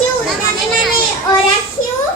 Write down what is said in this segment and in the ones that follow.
શું તમે મને ઓળખ્યું?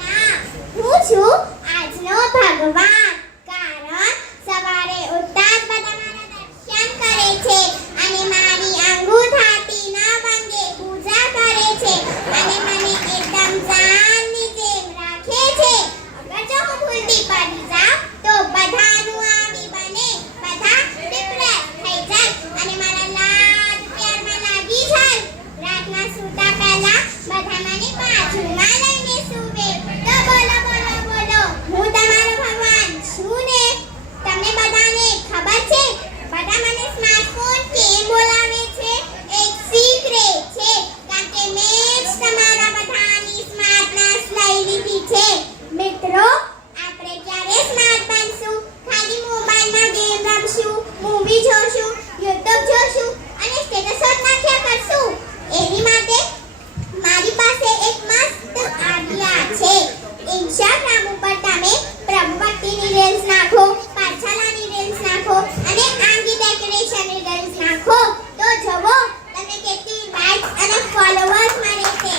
ના, હું છું આજનો ભગવાન. કારણ સવારે ઉઠતા જ બધા મારા દર્શન કરે છે અને મારી અંગૂઠાથી ના ભાંગે પૂજા કરે છે અને મને એકદમ જાનની જેમ રાખે છે. અગર જો હું ભૂલથી પડી જાઉં તો બધાનું આવી બને, બધા ડિપ્રેસ થઈ જાય અને મારા લાડ પ્યારમાં લાગી જાય. રાતના સૂતા પહેલા બધા મને બાજુમાં લઈને સૂવે. તો બોલો બોલો બોલો, હું તમારો ભગવાન છું ને? તમને બધાને ખબર છે બધા મને સ્માર્ટફોન કેમ બોલાવે છે? એક સિક્રેટ છે, કારણ કે મેં જ તમારા બધાની સ્માર્ટનેસ લઈ લીધી છે. મિત્રો, આપણે ક્યારે સ્માર્ટ બનશું? ખાલી મોબાઈલમાં ગેમ રમશું, મૂવી જોશું, યુટ્યુબ જોશું અને સ્ટેટસ નાખ્યા કરશું? એની માટે મારી પાસે એક મસ્ત આઈડિયા છે. ઇન્સ્ટાગ્રામ ઉપર તમે પ્રભુ ભક્તિની રીલ્સ નાખો, પાઠશાલાની રીલ્સ નાખો અને આંગી ડેકોરેશનની રીલ્સ નાખો તો જુઓ તમને કેટલી લાઇક્સ અને ફોલોવર્સ મળે છે.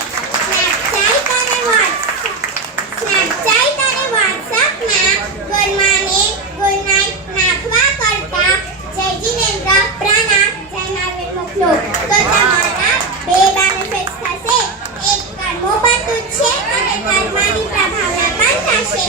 સ્નેપચેટ અને વોટ્સએપમાં ગુડ મોર્નિંગ, ગુડ નાઇટ નાખવા કરતા જય જિનેન્દ્ર, પ્રણામ, જય મહાવીર મોકલો તો તમારા બે બેનિફિટ્સ થશે. એક કર્મો પણ તૂટશે અને કર્મની પ્રભાવના પણ થશે.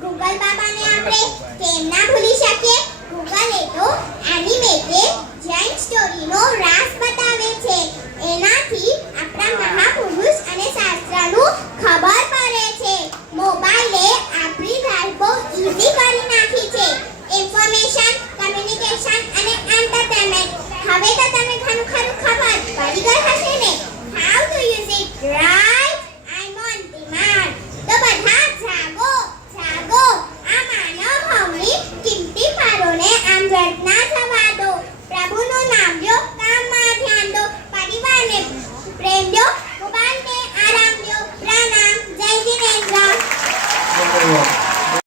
ગૂગલ બાબાને આપણે કેમ ના ભૂલી શકીએ? ગૂગલ એ તો એનિમેટેડ જૈન સ્ટોરીનો રાસ બતાવે છે. એનાથી આપણા મહાપુરુષ અને શાસ્ત્રનું ખબર પડે છે. મોબાઈલે આપણી લાઈફ બહુ ઈઝી કરી નાખી છે. ઇન્ફોર્મેશન, કમ્યુનિકેશન અને એન્ટરટેનમેન્ટ. હવે તો તમે ઘણું ખરું ખબર પડી ગઈ હશે ને? How to use it right? I am on demand. તો બધા જાગો જાગો, આ માનવ ભાવની કિંમતી પારોને આમ વ્યર્થ ના જવા દો. પ્રભુનું નામ લો, કામમાં ધ્યાન દો, પરિવારને પ્રેમ દો